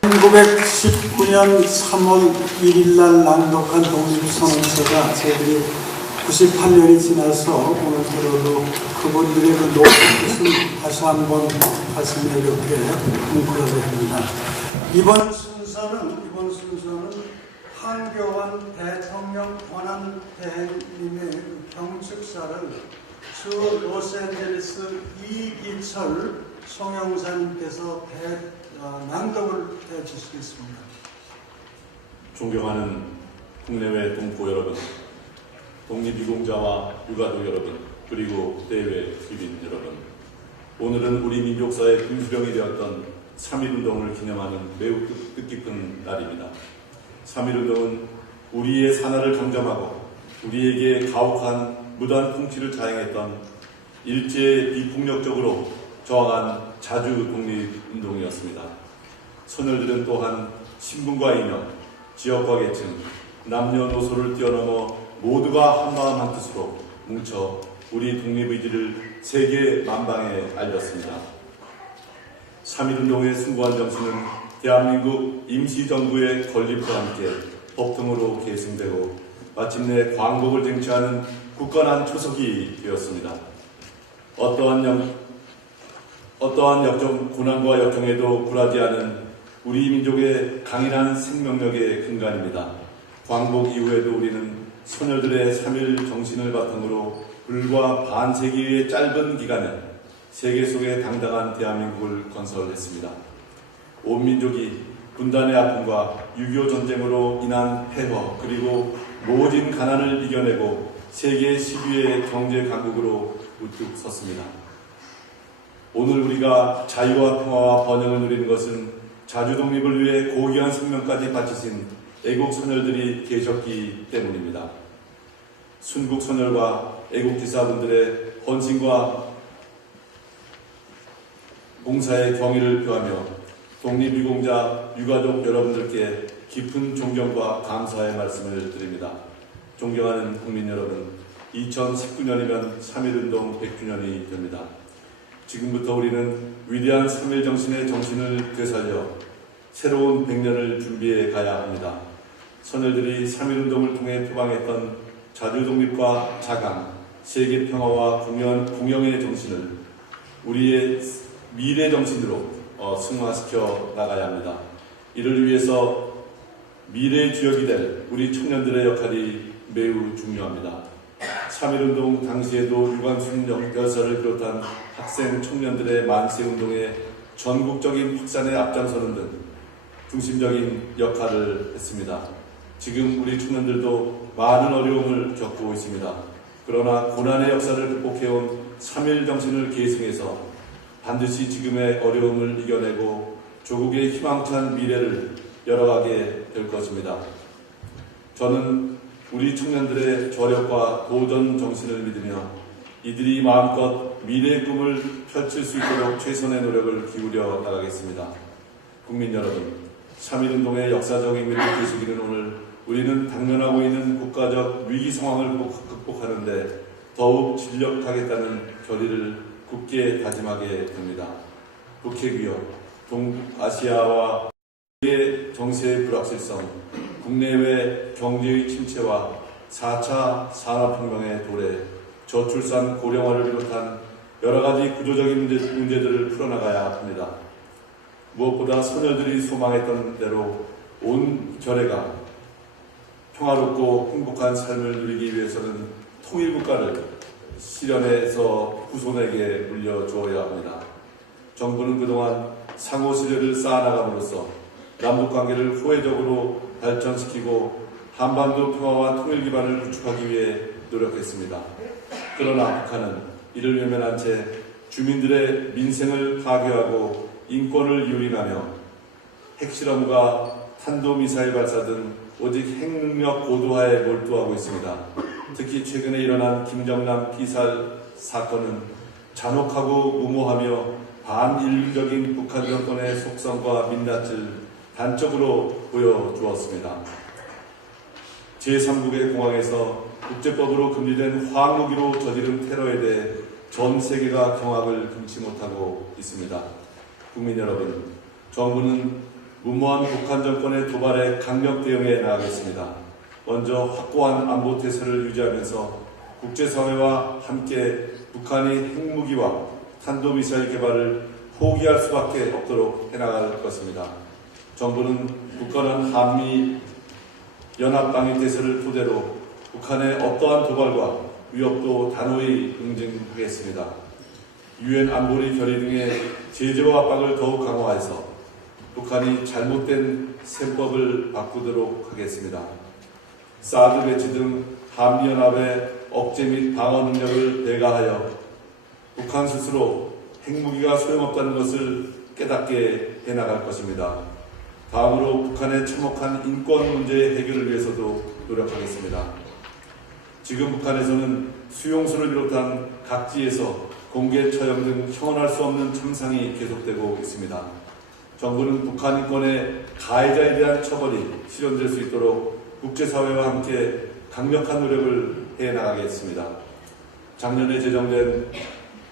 1919년 3월 1일 날 낭독한 독립선언서가 저희들이 98년이 지나서 오늘따라도 그분들의 그 높은 뜻을 다시 한번 가슴에 이렇게 뭉클하게 합니다. 이번 순서는 한교안 대통령 권한 대행님의 경축사를 주 로스앤젤레스 이기철 송영사님께서 낭독을 해주시겠습니다. 존경하는 국내외 동포 여러분, 독립유공자와 유가족 여러분, 그리고 대외 귀빈 여러분, 오늘은 우리 민족사의 분수령이 되었던 3.1운동을 기념하는 매우 뜻깊은 날입니다. 3.1운동은 우리의 산하를 강점하고 우리에게 가혹한 무단 통치를 자행했던 일제에 비폭력적으로 저항한 자주 독립운동이었습니다. 선열들은 또한 신분과 이념, 지역과 계층, 남녀노소를 뛰어넘어 모두가 한마음 한뜻으로 뭉쳐 우리 독립의지를 세계 만방에 알렸습니다. 3.1운동의 숭고한 정신은 대한민국 임시정부의 건립과 함께 법통으로 계승되고 마침내 광복을 쟁취하는 굳건한 초석이 되었습니다. 어떠한 고난과 역경에도 굴하지 않은 우리 민족의 강인한 생명력의 근간입니다. 광복 이후에도 우리는 선열들의 3.1 정신을 바탕으로 불과 반세기의 짧은 기간에 세계 속에 당당한 대한민국을 건설했습니다. 온 민족이 분단의 아픔과 6.25 전쟁으로 인한 폐허 그리고 모진 가난을 이겨내고 세계 10위의 경제 강국으로 우뚝 섰습니다. 오늘 우리가 자유와 평화와 번영을 누리는 것은 자주 독립을 위해 고귀한 생명까지 바치신 애국 선열들이 계셨기 때문입니다. 순국 선열과 애국 기사분들의 헌신과 봉사의 경의를 표하며 독립유공자 유가족 여러분들께 깊은 존경과 감사의 말씀을 드립니다. 존경하는 국민 여러분, 2019년이면 3.1운동 100주년이 됩니다. 지금부터 우리는 위대한 3.1 정신의 정신을 되살려 새로운 100년을 준비해 가야 합니다. 선열들이 3.1운동을 통해 표방했던 자주독립과 자강, 세계평화와 공영의 정신을 우리의 미래 정신으로 승화시켜 나가야 합니다. 이를 위해서 미래의 주역이 될 우리 청년들의 역할이 매우 중요합니다. 3.1운동 당시에도 유관순 여사를 비롯한 학생 청년들의 만세운동의 전국적인 확산에 앞장서는 등 중심적인 역할을 했습니다. 지금 우리 청년들도 많은 어려움을 겪고 있습니다. 그러나 고난의 역사를 극복해온 3.1 정신을 계승해서 반드시 지금의 어려움을 이겨내고 조국의 희망찬 미래를 열어가게 될 것입니다. 저는 우리 청년들의 저력과 도전 정신을 믿으며 이들이 마음껏 미래의 꿈을 펼칠 수 있도록 최선의 노력을 기울여 나가겠습니다. 국민 여러분, 3.1운동의 역사적 의미를 되새기는 오늘 우리는 당면하고 있는 국가적 위기 상황을 극복하는 데 더욱 진력하겠다는 결의를 굳게 다짐하게 됩니다. 북핵위협, 동아시아와 세계 정세의 불확실성, 국내외 경제의 침체와 4차 산업혁명의 도래, 저출산 고령화를 비롯한 여러가지 구조적인 문제들을 풀어나가야 합니다. 무엇보다 소녀들이 소망했던 대로 온 결의가 평화롭고 행복한 삶을 누리기 위해서는 통일국가를 실현해서 후손에게 물려주어야 합니다. 정부는 그동안 상호 신뢰를 쌓아나감으로써 남북관계를 호혜적으로 발전시키고 한반도 평화와 통일 기반을 구축하기 위해 노력했습니다. 그러나 북한은 이를 외면한 채 주민들의 민생을 파괴하고 인권을 유린하며 핵실험과 탄도미사일 발사 등 오직 핵능력 고도화에 몰두하고 있습니다. 특히 최근에 일어난 김정남 피살 사건은 잔혹하고 무모하며 반인륜적인 북한 정권의 속성과 민낯을 단적으로 보여주었습니다. 제3국의 공항에서 국제법으로 금지된 화학무기로 저지른 테러에 대해 전 세계가 경악을 금치 못하고 있습니다. 국민 여러분, 정부는 무모한 북한 정권의 도발에 강력 대응해 나가겠습니다. 먼저 확고한 안보 태세를 유지하면서 국제사회와 함께 북한이 핵무기와 탄도미사일 개발을 포기할 수밖에 없도록 해나갈 것입니다. 정부는 굳건한 한미 연합방위 태세를 토대로 북한의 어떠한 도발과 위협도 단호히 응징하겠습니다. 유엔 안보리 결의 등의 제재와 압박을 더욱 강화해서 북한이 잘못된 셈법을 바꾸도록 하겠습니다. 사드 배치 등 한미연합의 억제 및 방어 능력을 대가하여 북한 스스로 핵무기가 소용없다는 것을 깨닫게 해나갈 것입니다. 다음으로 북한의 참혹한 인권 문제의 해결을 위해서도 노력하겠습니다. 지금 북한에서는 수용소를 비롯한 각지에서 공개 처형 등 형언할 수 없는 참상이 계속되고 있습니다. 정부는 북한 인권의 가해자에 대한 처벌이 실현될 수 있도록 국제사회와 함께 강력한 노력을 해나가겠습니다. 작년에 제정된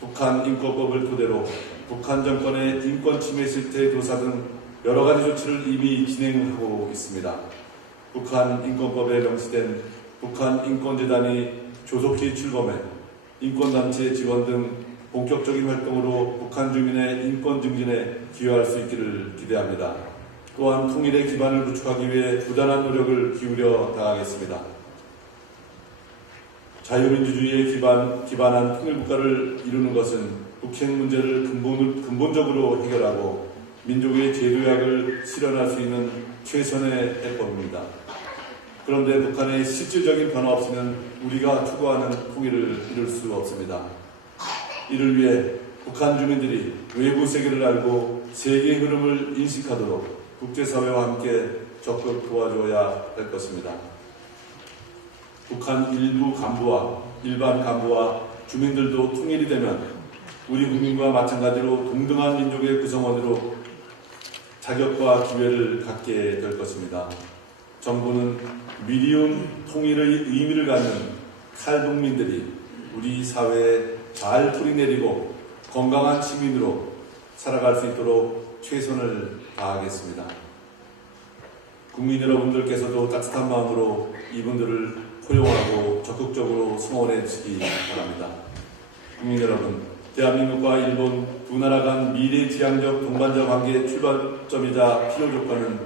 북한 인권법을 토대로 북한 정권의 인권 침해 실태 조사 등 여러 가지 조치를 이미 진행하고 있습니다. 북한 인권법에 명시된 북한 인권재단이 조속히 출범해 인권단체 지원 등 본격적인 활동으로 북한 주민의 인권 증진에 기여할 수 있기를 기대합니다. 또한 통일의 기반을 구축하기 위해 부단한 노력을 기울여 나가겠습니다. 자유민주주의에 기반한 통일국가를 이루는 것은 북핵 문제를 근본적으로 해결하고 민족의 제도약을 실현할 수 있는 최선의 해법입니다. 그런데 북한의 실질적인 변화 없이는 우리가 추구하는 통일을 이룰 수 없습니다. 이를 위해 북한 주민들이 외부 세계를 알고 세계의 흐름을 인식하도록 국제사회와 함께 적극 도와줘야 할 것입니다. 북한 일부 간부와 일반 간부와 주민들도 통일이 되면 우리 국민과 마찬가지로 동등한 민족의 구성원으로 자격과 기회를 갖게 될 것입니다. 정부는 미리운 통일의 의미를 갖는 탈북민들이 우리 사회에 잘 뿌리내리고 건강한 시민으로 살아갈 수 있도록 최선을 다하겠습니다. 국민 여러분들께서도 따뜻한 마음으로 이분들을 포용하고 적극적으로 성원해 주시기 바랍니다. 국민 여러분, 대한민국과 일본 두 나라 간 미래지향적 동반자 관계의 출발점이자 필요 조건은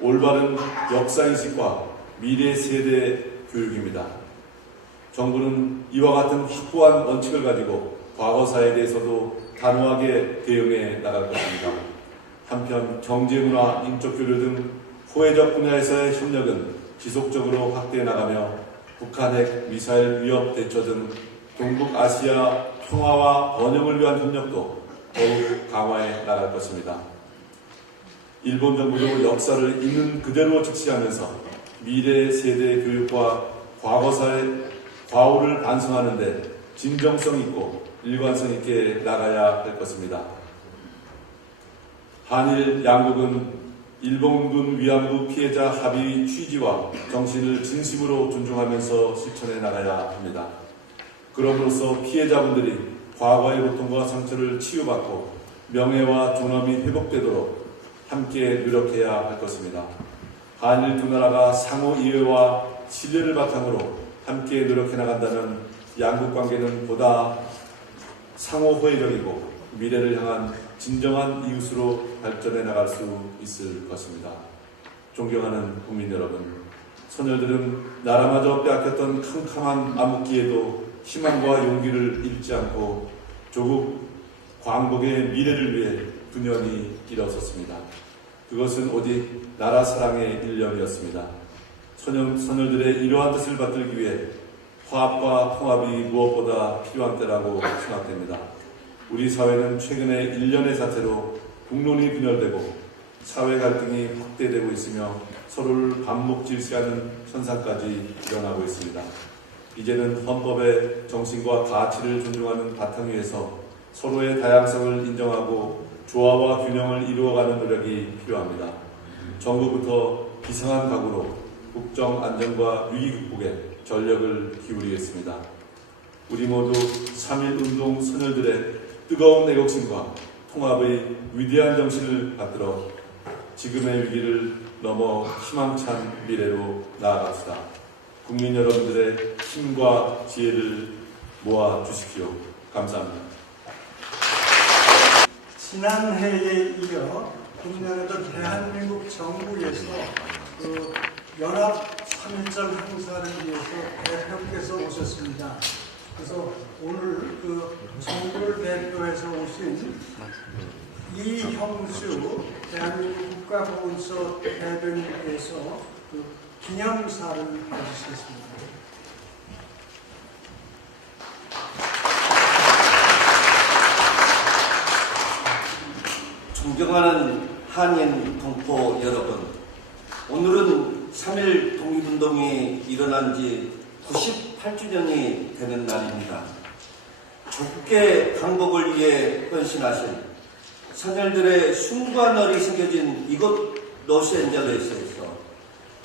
올바른 역사인식과 미래 세대 교육입니다. 정부는 이와 같은 확고한 원칙을 가지고 과거사에 대해서도 단호하게 대응해 나갈 것입니다. 한편 경제문화, 인적 교류 등 호혜적 분야에서의 협력은 지속적으로 확대해 나가며 북한 핵, 미사일 위협 대처 등 동북아시아 평화와 번영을 위한 협력도 더욱 강화해 나갈 것입니다. 일본 정부도 역사를 있는 그대로 직시하면서 미래 세대 교육과 과거사의 과오를 반성하는 데 진정성 있고 일관성 있게 나가야 할 것입니다. 한일 양국은 일본군 위안부 피해자 합의 취지와 정신을 진심으로 존중하면서 실천해 나가야 합니다. 그럼으로써 피해자분들이 과거의 고통과 상처를 치유받고 명예와 존엄이 회복되도록 함께 노력해야 할 것입니다. 한일 두 나라가 상호 이해와 신뢰를 바탕으로 함께 노력해 나간다면 양국 관계는 보다 상호 호혜적이고 미래를 향한 진정한 이웃으로 발전해 나갈 수 있을 것입니다. 존경하는 국민 여러분, 선열들은 나라마저 빼앗겼던 캄캄한 암흑기에도 희망과 용기를 잃지 않고 조국 광복의 미래를 위해 분연히 일어섰습니다. 그것은 오직 나라 사랑의 일념이었습니다. 선열들의 이러한 뜻을 받들기 위해 화합과 통합이 무엇보다 필요한 때라고 생각됩니다. 우리 사회는 최근에 일련의 사태로 국론이 분열되고 사회 갈등이 확대되고 있으며 서로를 반목질시하는 현상까지 일어나고 있습니다. 이제는 헌법의 정신과 가치를 존중하는 바탕 위에서 서로의 다양성을 인정하고 조화와 균형을 이루어가는 노력이 필요합니다. 정부부터 비상한 각오로 국정 안정과 위기 극복에 전력을 기울이겠습니다. 우리 모두 3.1 운동 선열들의 뜨거운 애국심과 통합의 위대한 정신을 받들어 지금의 위기를 넘어 희망찬 미래로 나아갑시다. 국민 여러분들의 힘과 지혜를 모아 주십시오. 감사합니다. 지난해에 이어 금년에도 대한민국 정부에서 그 연합 3.1절 행사를 위해서 대표께서 오셨습니다. 그래서 오늘 그 정부를 대표해서 오신 이형수 대한민국 국가보훈처 대변인께서 그 기념사를 해주시겠습니다. 존경하는 한인 동포 여러분, 오늘은 3.1 독립운동이 일어난 지 98주년이 되는 날입니다. 조국의 강복을 위해 헌신하신 선열들의 숨과 널이 새겨진 이곳 로스앤젤레스에서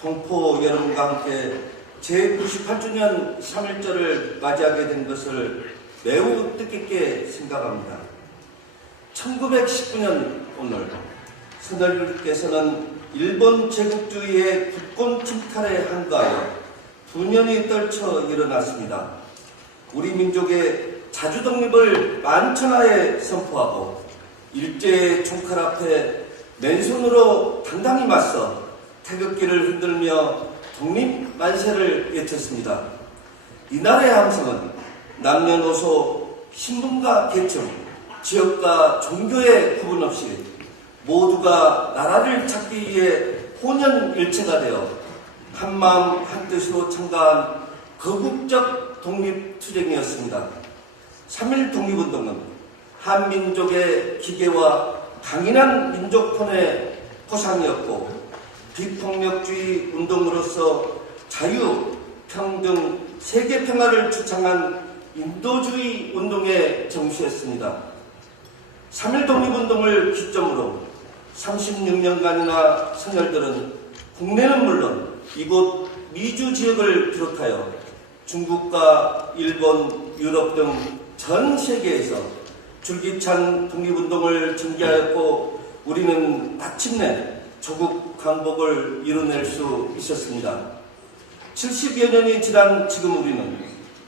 동포 여러분과 함께 제98주년 3.1절을 맞이하게 된 것을 매우 뜻깊게 생각합니다. 1919년 오늘 선열들께서는 일본 제국주의의 국권 침탈에 한가하여 분연히 떨쳐 일어났습니다. 우리 민족의 자주독립을 만천하에 선포하고 일제의 총칼 앞에 맨손으로 당당히 맞서 태극기를 흔들며 독립 만세를 외쳤습니다. 이날의 함성은 남녀노소, 신분과 계층, 지역과 종교의 구분 없이 모두가 나라를 찾기 위해 혼연일체가 되어 한마음 한뜻으로 참가한 거국적 독립투쟁이었습니다. 3.1 독립운동은 한민족의 기계와 강인한 민족혼의 포상이었고 비폭력주의 운동으로서 자유, 평등, 세계평화를 주창한 인도주의 운동의 정수였습니다. 3.1 독립운동을 기점으로 36년간이나 선열들은 국내는 물론 이곳 미주 지역을 비롯하여 중국과 일본, 유럽 등 전 세계에서 줄기찬 독립운동을 전개하였고 우리는 마침내 조국 강복을 이뤄낼 수 있었습니다. 70여 년이 지난 지금 우리는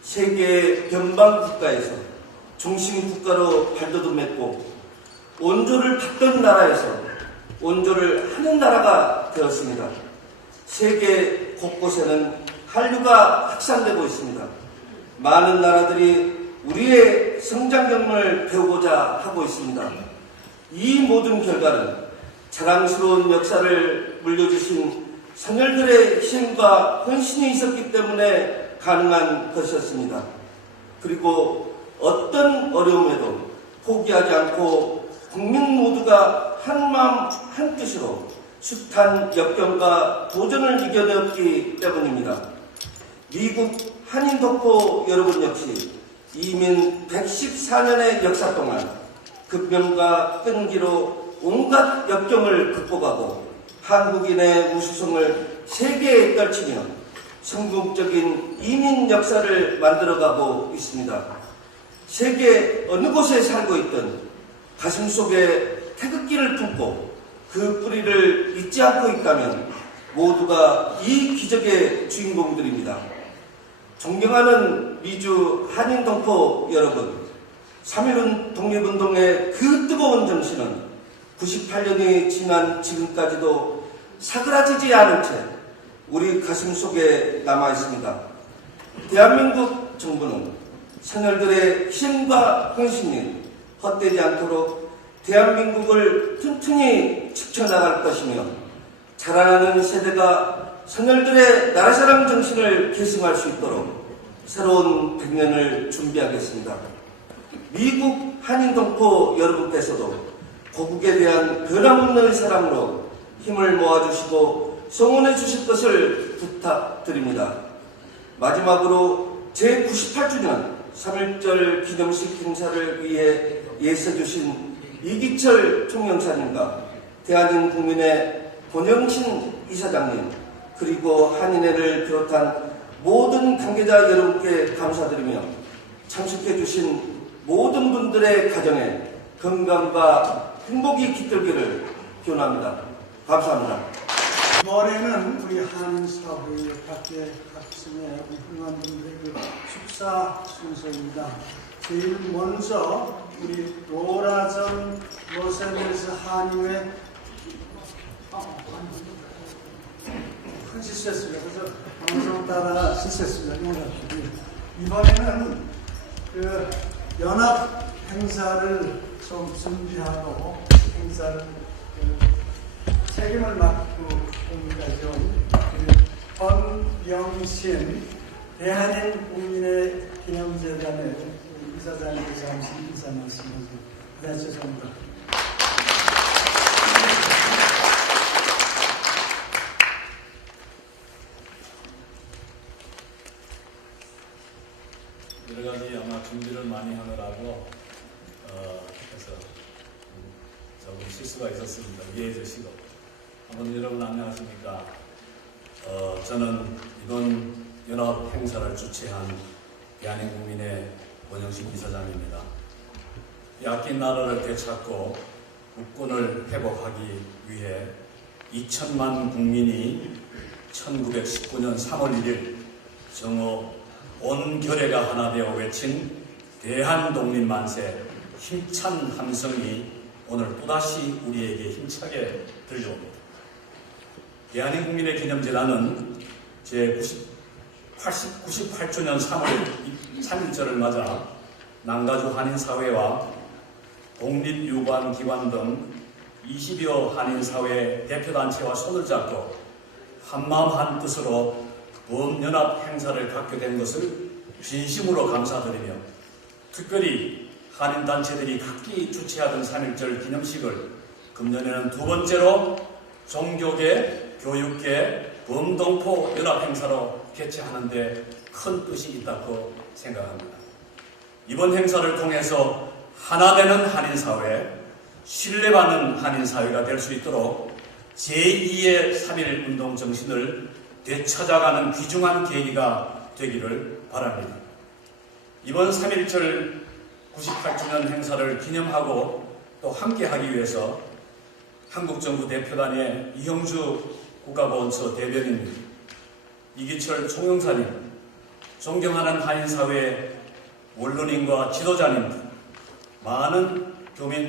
세계의 변방 국가에서 중심 국가로 발돋움했고 원조를 받던 나라에서 원조를 하는 나라가 되었습니다. 세계 곳곳에는 한류가 확산되고 있습니다. 많은 나라들이 우리의 성장경을 배우고자 하고 있습니다. 이 모든 결과는 자랑스러운 역사를 물려주신 선열들의 희생과 헌신이 있었기 때문에 가능한 것이었습니다. 그리고 어떤 어려움에도 포기하지 않고 국민 모두가 한마음 한뜻으로 숱한 역경과 도전을 이겨내었기 때문입니다. 미국 한인 덕후 여러분 역시 이민 114년의 역사 동안 급변과 끈기로 온갖 역경을 극복하고 한국인의 우수성을 세계에 떨치며 성공적인 이민 역사를 만들어가고 있습니다. 세계 어느 곳에 살고 있든 가슴속에 태극기를 품고 그 뿌리를 잊지 않고 있다면 모두가 이 기적의 주인공들입니다. 존경하는 미주 한인 동포 여러분, 3.1 독립운동의 그 뜨거운 정신은 98년이 지난 지금까지도 사그라지지 않은 채 우리 가슴 속에 남아 있습니다. 대한민국 정부는 선열들의 희생과 헌신이 헛되지 않도록 대한민국을 튼튼히 지켜나갈 것이며 자라나는 세대가 선열들의 나라사랑 정신을 계승할 수 있도록 새로운 100년을 준비하겠습니다. 미국 한인 동포 여러분께서도 고국에 대한 변함없는 사랑으로 힘을 모아주시고 성원해 주실 것을 부탁드립니다. 마지막으로 제98주년 3.1절 기념식 행사를 위해 예서주신 이기철 총영사님과 대한인 국민의 권영신 이사장님 그리고 한인회를 비롯한 모든 관계자 여러분께 감사드리며 참석해 주신 모든 분들의 가정에 건강과 행복이 깃들기를 기원합니다. 감사합니다. 이번에는 우리 한인사회 각계각층의 훌륭한 분들의 그 축사 순서입니다. 제일 먼저 우리 로라전 로스앤젤레스 한인회 큰 실수했습니다. 그래서 방송 따라 실수했습니다. 이번에는 그 연합 행사를 좀 준비하고 행사를 책임을 맡고 옵니다. 좀 권영신 대한인 국민의 기념재단의 이사장님께 잠시 인사 말씀하시고 네, 죄송합니다. 여러 가지 아마 준비를 많이 하느라고 해서 조금 실수가 있었습니다. 이해해 주시고 한번 여러분 안녕하십니까? 저는 이번 연합 행사를 주최한 대한민국민의 권영신 이사장입니다. 약긴 나라를 되찾고 국권을 회복하기 위해 2천만 국민이 1919년 3월 1일 정오 온 결의가 하나 되어 외친 대한독립만세 힘찬 함성이 오늘 또다시 우리에게 힘차게 들려옵니다. 대한민국민의 기념재단은 제98주년 3.1절을 맞아 남가주 한인사회와 독립유관기관 등 20여 한인사회 대표단체와 손을 잡고 한마음 한뜻으로 범연합 행사를 갖게 된 것을 진심으로 감사드리며 특별히 한인단체들이 각기 주최하던 3.1절 기념식을 금년에는 두 번째로 종교계, 교육계, 범동포 연합행사로 개최하는 데 큰 뜻이 있다고 생각합니다. 이번 행사를 통해서 하나 되는 한인사회, 신뢰받는 한인사회가 될 수 있도록 제2의 3.1 운동 정신을 되찾아가는 귀중한 계기가 되기를 바랍니다. 이번 3.1절 98주년 행사를 기념하고 또 함께하기 위해서 한국정부 대표단의 이형주 국가보훈처 대변인, 이기철 총영사님, 존경하는 한인사회 원로님과 지도자님, 많은 교민